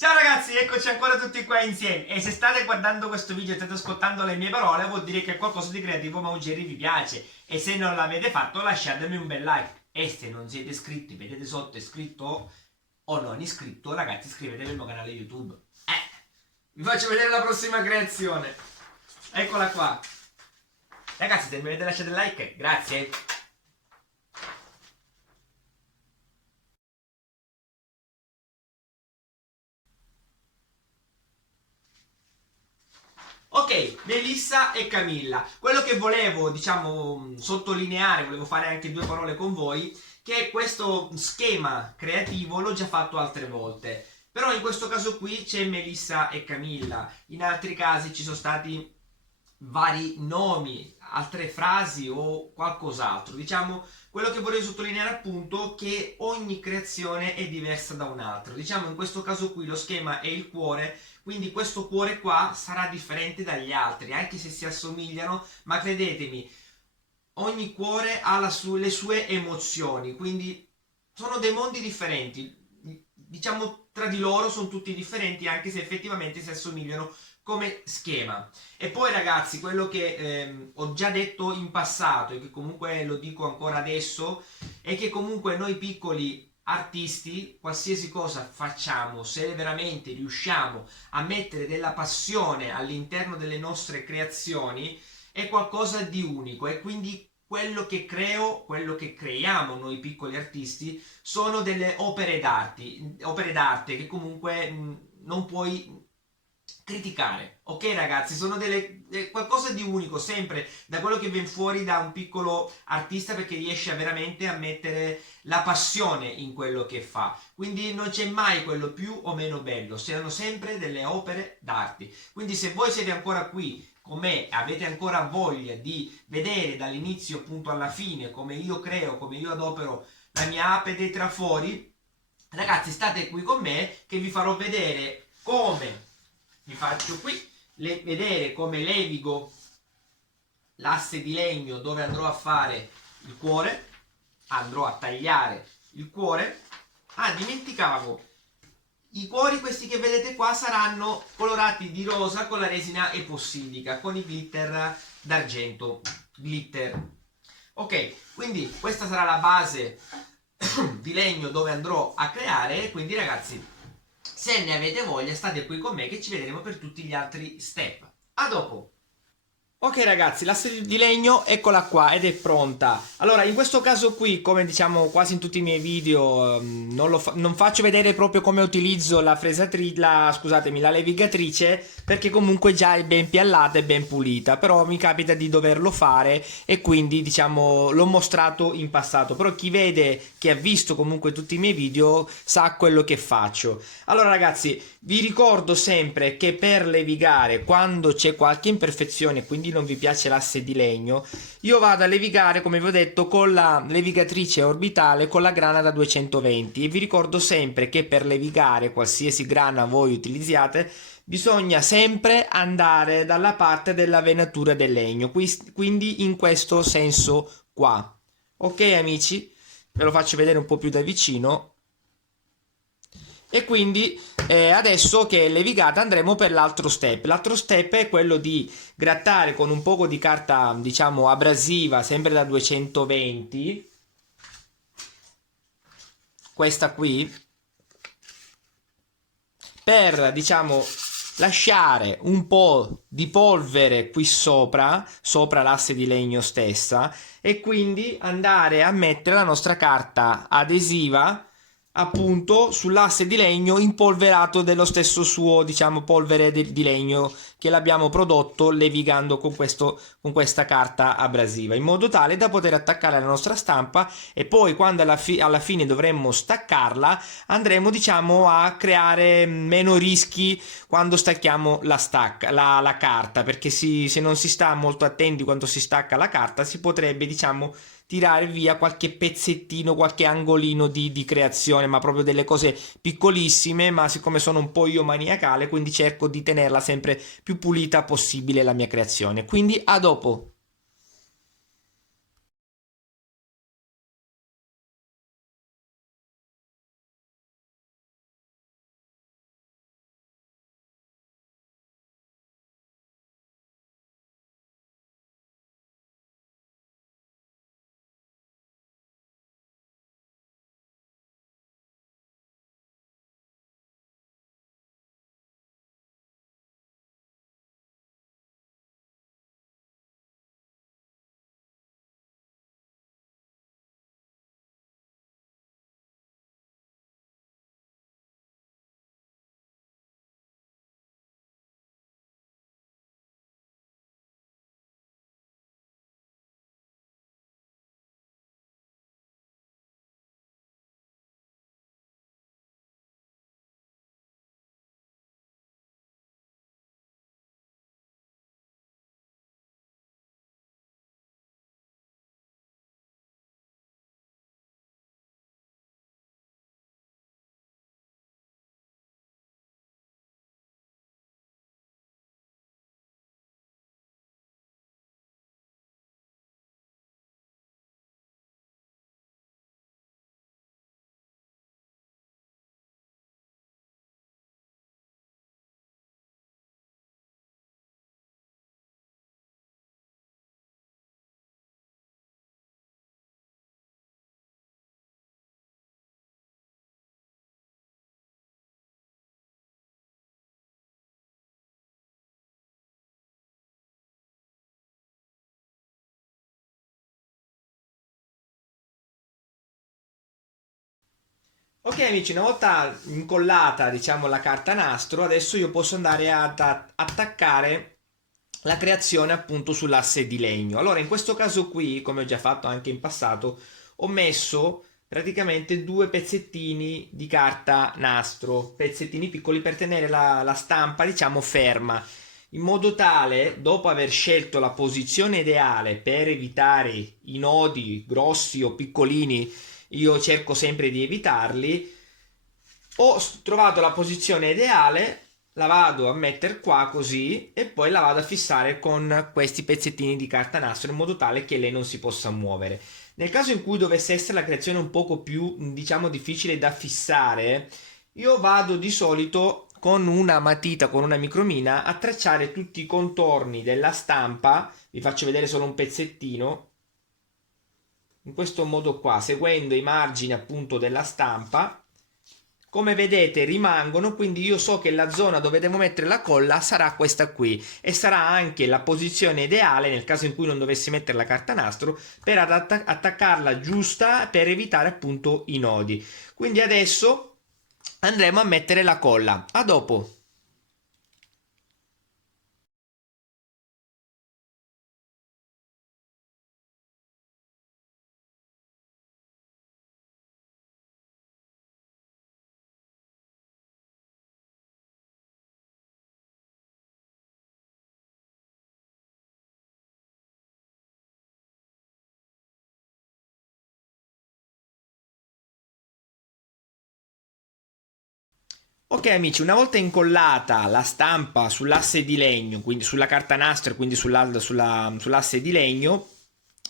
Ciao ragazzi, eccoci ancora tutti qua insieme e se state guardando questo video e state ascoltando le mie parole vuol dire che qualcosa di Creativo Maugeri vi piace e se non l'avete fatto lasciatemi un bel like e se non siete iscritti, vedete sotto è scritto o non iscritto, ragazzi iscrivetevi al mio canale YouTube. Vi faccio vedere la prossima creazione, eccola qua. Ragazzi, se mi avete lasciato il like, grazie. Ok, Melissa e Camilla. Quello che volevo, diciamo, sottolineare, volevo fare anche due parole con voi, che questo schema creativo l'ho già fatto altre volte. Però in questo caso qui c'è Melissa e Camilla. In altri casi ci sono stati vari nomi, altre frasi o qualcos'altro. Diciamo, quello che vorrei sottolineare appunto è che ogni creazione è diversa da un'altra. Diciamo, in questo caso qui lo schema è il cuore, quindi questo cuore qua sarà differente dagli altri, anche se si assomigliano, ma credetemi, ogni cuore ha le sue emozioni, quindi sono dei mondi differenti. Diciamo tra di loro sono tutti differenti, anche se effettivamente si assomigliano come schema. E poi ragazzi, quello che ho già detto in passato e che comunque lo dico ancora adesso, è che comunque noi piccoli artisti, qualsiasi cosa facciamo, se veramente riusciamo a mettere della passione all'interno delle nostre creazioni, è qualcosa di unico e quindi quello che creo, quello che creiamo noi piccoli artisti sono delle opere d'arte che comunque non puoi criticare. Ok ragazzi, sono qualcosa di unico sempre da quello che viene fuori da un piccolo artista perché riesce veramente a mettere la passione in quello che fa. Quindi non c'è mai quello più o meno bello, saranno sempre delle opere d'arte. Quindi se voi siete ancora qui con me, avete ancora voglia di vedere dall'inizio appunto alla fine come io creo, come io adopero la mia ape dei trafori, ragazzi state qui con me che vi farò vedere come vi faccio qui vedere come levigo l'asse di legno dove andrò a fare il cuore, andrò a tagliare il cuore. Ah, dimenticavo, i cuori questi che vedete qua saranno colorati di rosa con la resina epossidica, con i glitter d'argento. Glitter. Ok, quindi questa sarà la base di legno dove andrò a creare. Quindi ragazzi, se ne avete voglia, state qui con me che ci vedremo per tutti gli altri step. A dopo! Ok ragazzi, l'asse di legno eccola qua ed è pronta. Allora, in questo caso qui, come diciamo quasi in tutti i miei video, non faccio vedere proprio come utilizzo la fresatrice, scusatemi, la levigatrice, perché comunque già è ben piallata e ben pulita, però mi capita di doverlo fare e quindi diciamo l'ho mostrato in passato, però chi vede, che ha visto comunque tutti i miei video, sa quello che faccio. Allora ragazzi, vi ricordo sempre che per levigare, quando c'è qualche imperfezione, quindi non vi piace l'asse di legno, io vado a levigare, come vi ho detto, con la levigatrice orbitale con la grana da 220 e vi ricordo sempre che per levigare qualsiasi grana voi utilizziate bisogna sempre andare dalla parte della venatura del legno, quindi in questo senso qua. Ok amici? Ve lo faccio vedere un po' più da vicino. E quindi adesso che è levigata andremo per l'altro step. L'altro step è quello di grattare con un poco di carta, diciamo, abrasiva, sempre da 220, questa qui, per, diciamo, lasciare un po' di polvere qui sopra l'asse di legno stessa, e quindi andare a mettere la nostra carta adesiva appunto sull'asse di legno impolverato dello stesso suo, diciamo, polvere di legno che l'abbiamo prodotto levigando con questa carta abrasiva, in modo tale da poter attaccare la nostra stampa e poi quando alla fine dovremmo staccarla andremo, diciamo, a creare meno rischi quando stacchiamo la carta, perché se non si sta molto attenti quando si stacca la carta si potrebbe, diciamo, tirare via qualche pezzettino, qualche angolino di creazione, ma proprio delle cose piccolissime, ma siccome sono un po' io maniacale, quindi cerco di tenerla sempre più pulita possibile la mia creazione. Quindi a dopo. Ok amici, una volta incollata, diciamo, la carta nastro, adesso io posso andare ad attaccare la creazione appunto sull'asse di legno. Allora, in questo caso qui, come ho già fatto anche in passato, ho messo praticamente due pezzettini di carta nastro, pezzettini piccoli per tenere la stampa, diciamo, ferma, in modo tale, dopo aver scelto la posizione ideale per evitare i nodi grossi o piccolini, io cerco sempre di evitarli. Ho trovato la posizione ideale, la vado a mettere qua così e poi la vado a fissare con questi pezzettini di carta nastro in modo tale che lei non si possa muovere. Nel caso in cui dovesse essere la creazione un poco più, diciamo, difficile da fissare, io vado di solito con una matita, con una micromina, a tracciare tutti i contorni della stampa. Vi faccio vedere solo un pezzettino in questo modo qua, seguendo i margini appunto della stampa. Come vedete rimangono, quindi io so che la zona dove devo mettere la colla sarà questa qui e sarà anche la posizione ideale nel caso in cui non dovessi mettere la carta nastro per attaccarla giusta per evitare appunto i nodi. Quindi adesso andremo a mettere la colla. A dopo. Ok amici, una volta incollata la stampa sull'asse di legno, quindi sulla carta nastro e quindi sull'asse di legno,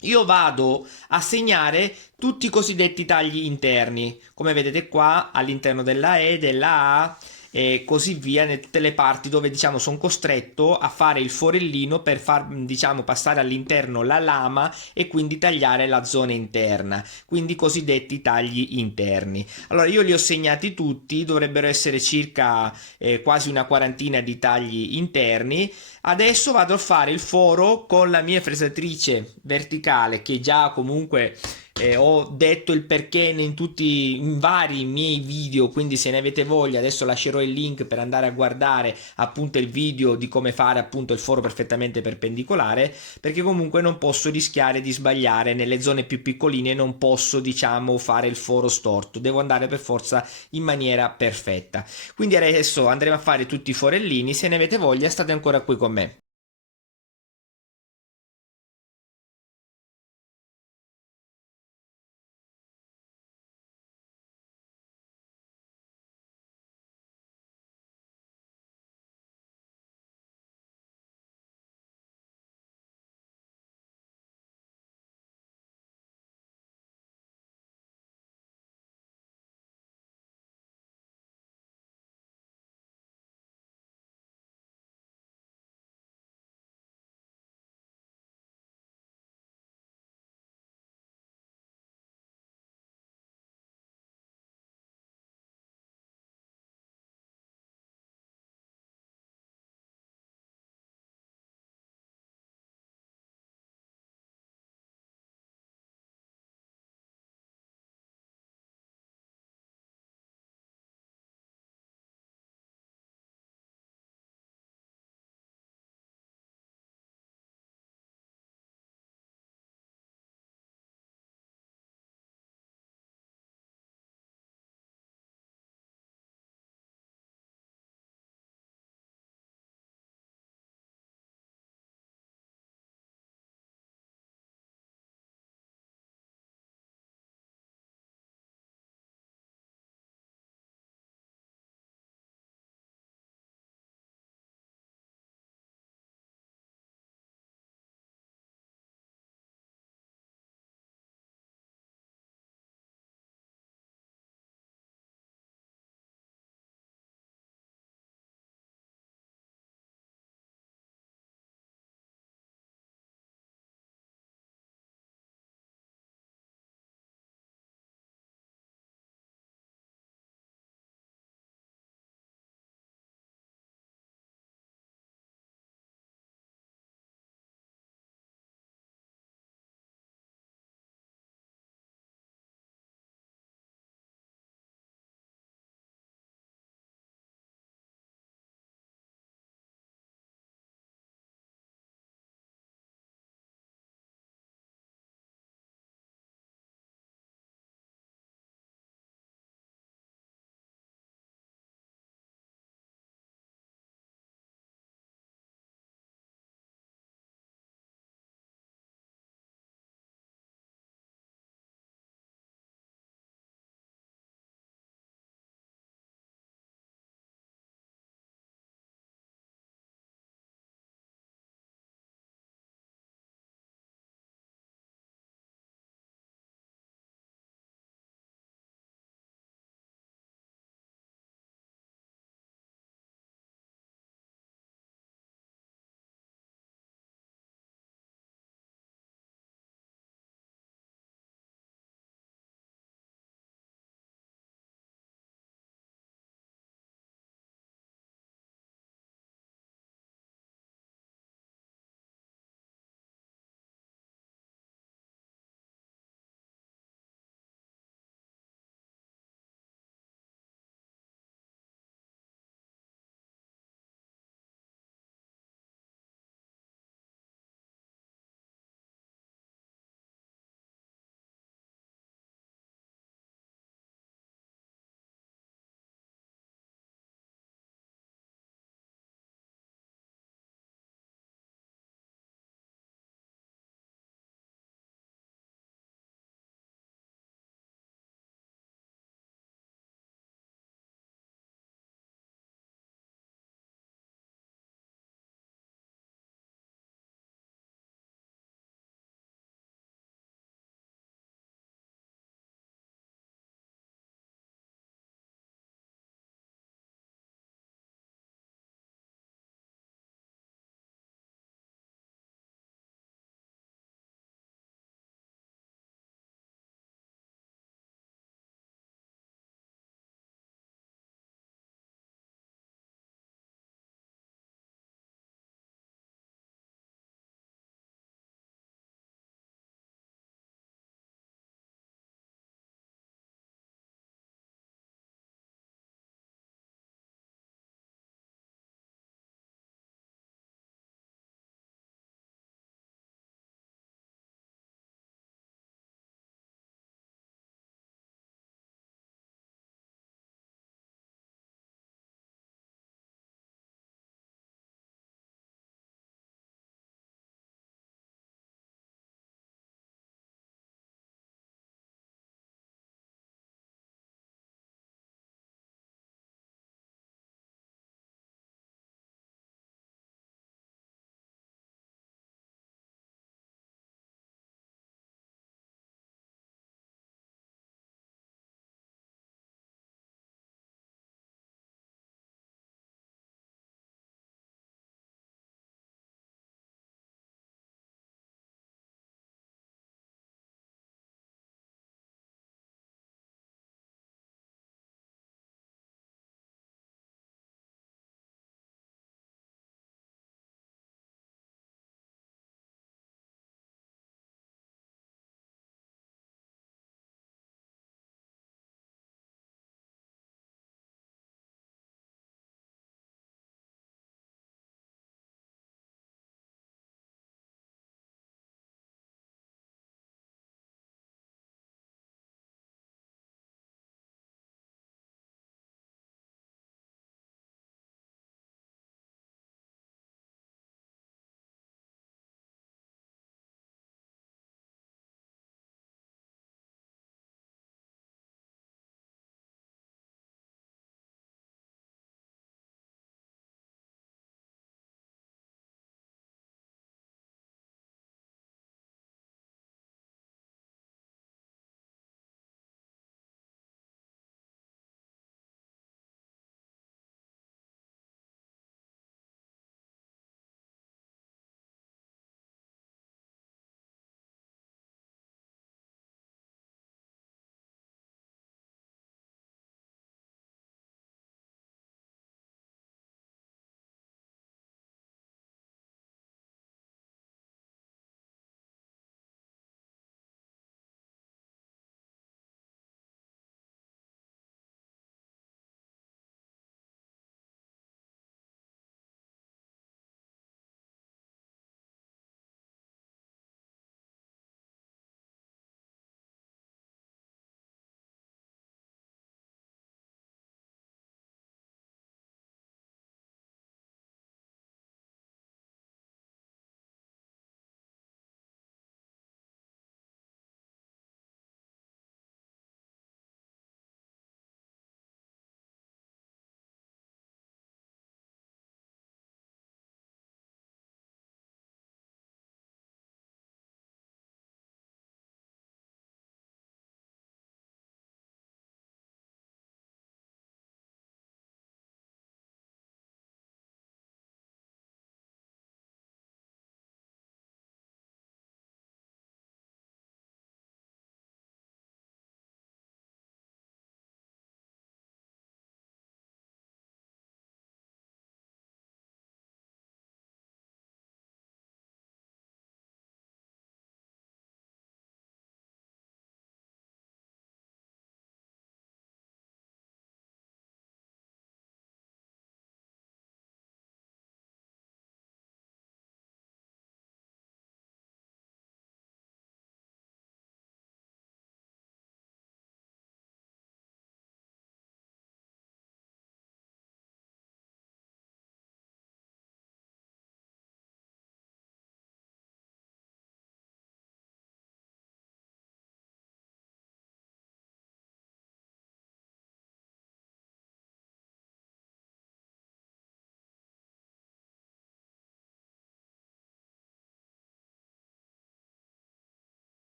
io vado a segnare tutti i cosiddetti tagli interni, come vedete qua all'interno della E, della A e così via, in tutte le parti dove diciamo sono costretto a fare il forellino per far diciamo passare all'interno la lama e quindi tagliare la zona interna, quindi i cosiddetti tagli interni. Allora io li ho segnati tutti, dovrebbero essere circa quasi una quarantina di tagli interni. Adesso vado a fare il foro con la mia fresatrice verticale che già comunque ho detto il perché in vari miei video, quindi se ne avete voglia adesso lascerò il link per andare a guardare appunto il video di come fare appunto il foro perfettamente perpendicolare, perché comunque non posso rischiare di sbagliare nelle zone più piccoline, non posso diciamo fare il foro storto, devo andare per forza in maniera perfetta. Quindi adesso andremo a fare tutti i forellini, se ne avete voglia state ancora qui con me.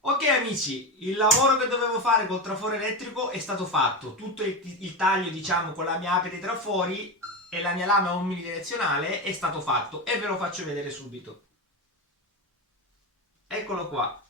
Ok amici, il lavoro che dovevo fare col traforo elettrico è stato fatto, tutto il taglio diciamo con la mia ape dei trafori e la mia lama omnidirezionale è stato fatto e ve lo faccio vedere subito. Eccolo qua.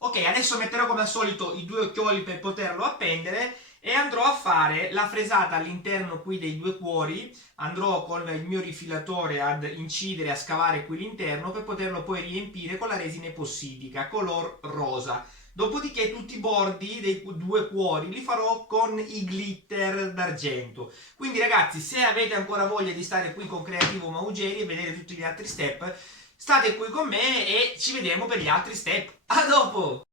Ok, adesso metterò come al solito i due occhioli per poterlo appendere e andrò a fare la fresata all'interno qui dei due cuori. Andrò con il mio rifilatore ad incidere, a scavare qui l'interno per poterlo poi riempire con la resina epossidica color rosa. Dopodiché tutti i bordi dei due cuori li farò con i glitter d'argento. Quindi ragazzi, se avete ancora voglia di stare qui con Creativo Maugeri e vedere tutti gli altri step, state qui con me e ci vediamo per gli altri step. A dopo!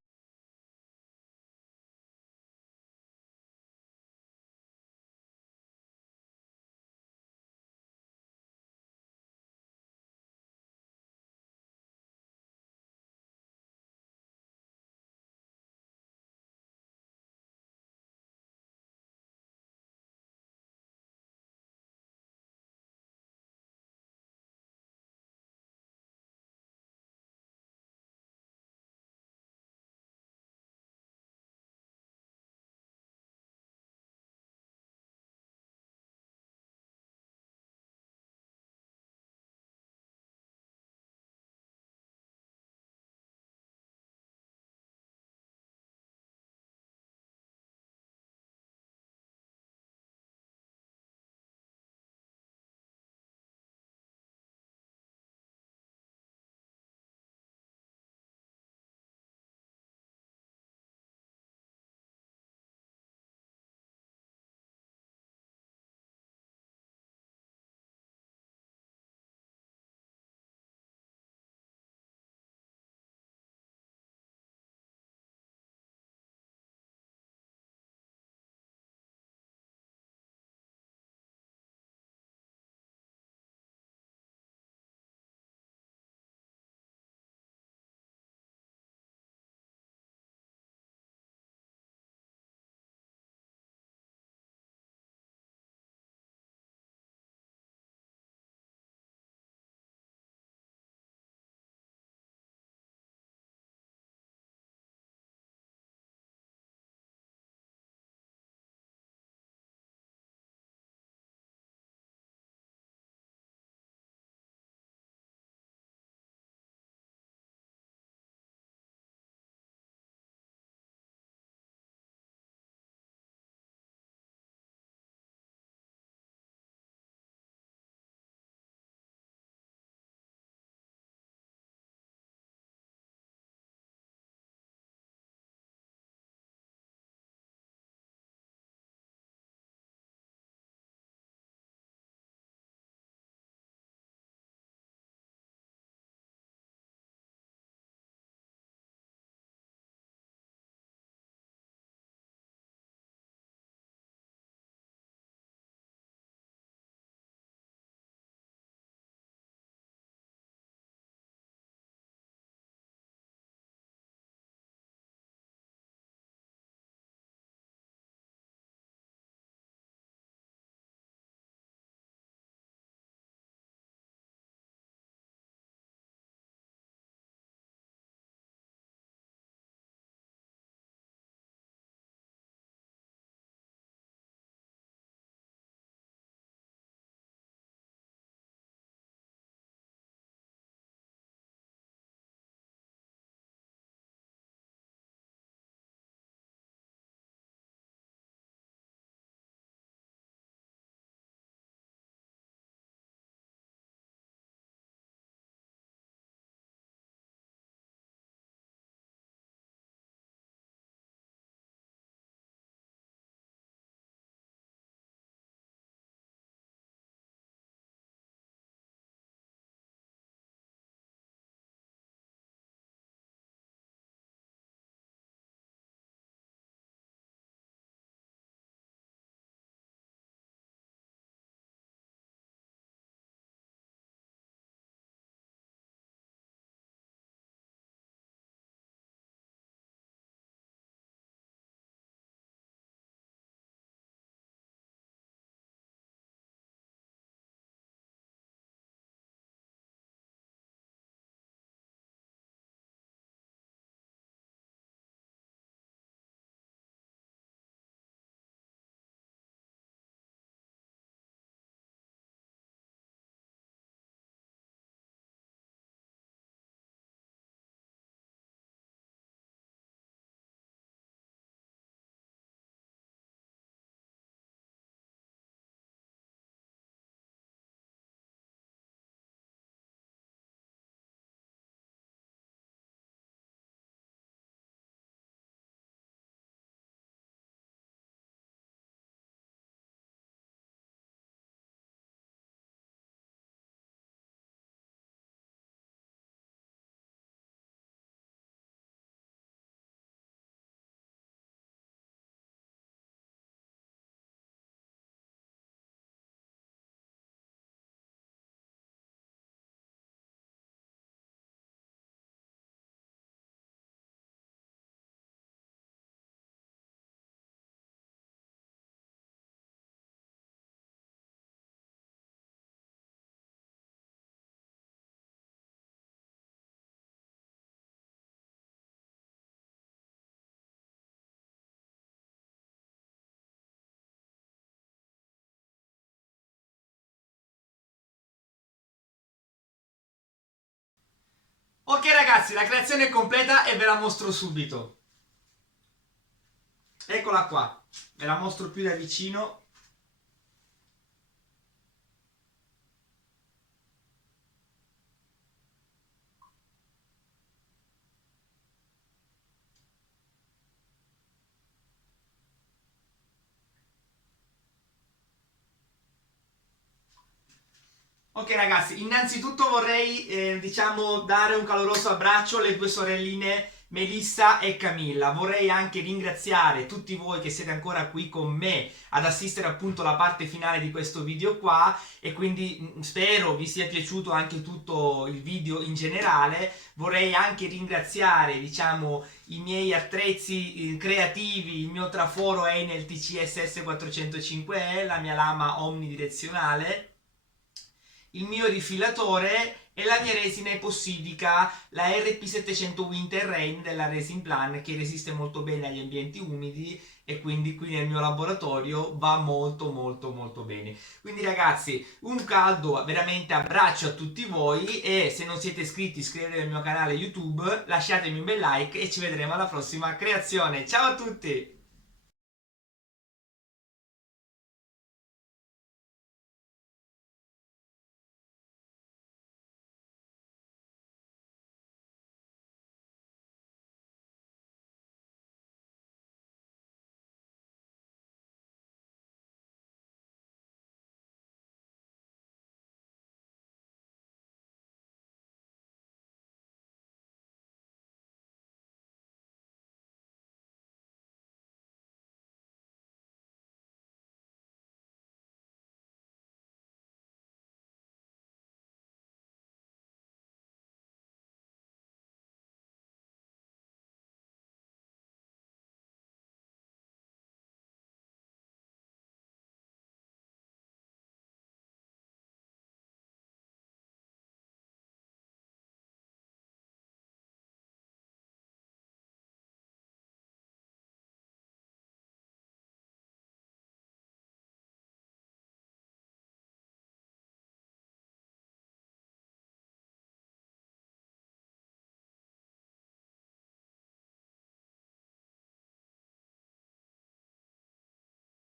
Ok ragazzi, la creazione è completa e ve la mostro subito. Eccola qua, ve la mostro più da vicino. Ok ragazzi, innanzitutto vorrei diciamo dare un caloroso abbraccio alle due sorelline Melissa e Camilla. Vorrei anche ringraziare tutti voi che siete ancora qui con me ad assistere appunto alla parte finale di questo video qua, e quindi spero vi sia piaciuto anche tutto il video in generale. Vorrei anche ringraziare diciamo i miei attrezzi creativi, il mio traforo Enel TCSS 405E, la mia lama omnidirezionale, il mio rifilatore e la mia resina epossidica, la RP700 Winter Rain della Resin Plan, che resiste molto bene agli ambienti umidi e quindi qui nel mio laboratorio va molto molto molto bene. Quindi ragazzi, un caldo veramente abbraccio a tutti voi, e se non siete iscritti iscrivetevi al mio canale YouTube, lasciatemi un bel like e ci vedremo alla prossima creazione. Ciao a tutti!